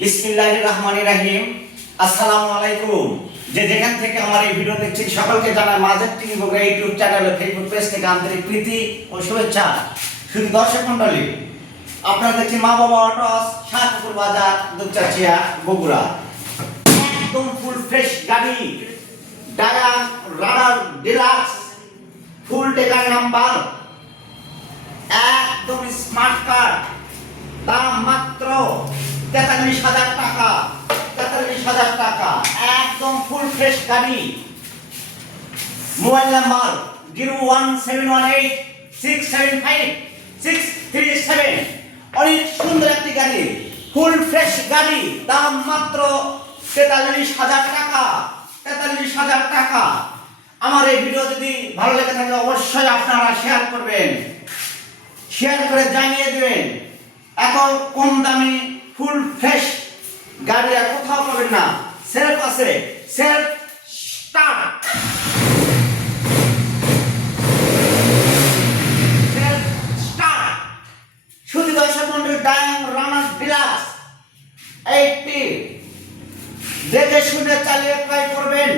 বিসমিল্লাহির রহমানির রহিম। আসসালামু আলাইকুম। যে যেখান থেকে আমার এই ভিডিও দেখছেন সকলকে জানাই মাঝের টিভি বগুড়া ইউটিউব চ্যানেল ও ফেসবুক পেজ থেকে আন্তরিক প্রীতি ও শুভেচ্ছা। শুধু দর্শক মণ্ডলী, আপনারা দেখছেন মা বাবা অটোস, শাহপুর বাজার, দুপচাচিয়া, বগুড়া। একদম ফুল ফ্রেশ গাড়ি, ডায়ার রাডার ডিলাক্স, ফুল টেকার নাম্বার, একদম স্মার্ট কার্ড, দাম মাত্র ৪৩,০০০ টাকা। ৪৩,০০০ টাকা, একদম ফুল ফ্রেশ গাড়ি। Mobile number 01718675637। অনেক সুন্দর একটি গাড়ি, ফুল ফ্রেশ গাড়ি, দাম মাত্র ৪৩,০০০ টাকা। ৪৩,০০০ টাকা। আমার এই ভিডিও যদি ভালো লেগে থাকে অবশ্যই আপনারা শেয়ার করবেন, শেয়ার করে জানিয়ে দেবেন। এত কম দামি ফুল ফ্রেশ গাড়ি আর কোথাও পাবেন না। সেলফ আছে, সেলফ স্টার্ট, সেলফ স্টার্ট। শুধু দর্শক মন্ডলী, ডায়ার রানার ডিলাক্স 80 দেখে শুনে চালিয়ে ট্রাই করবেন।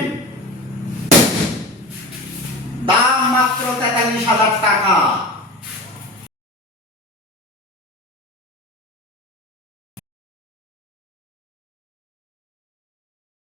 দাম মাত্র ৪৩,০০০ টাকা।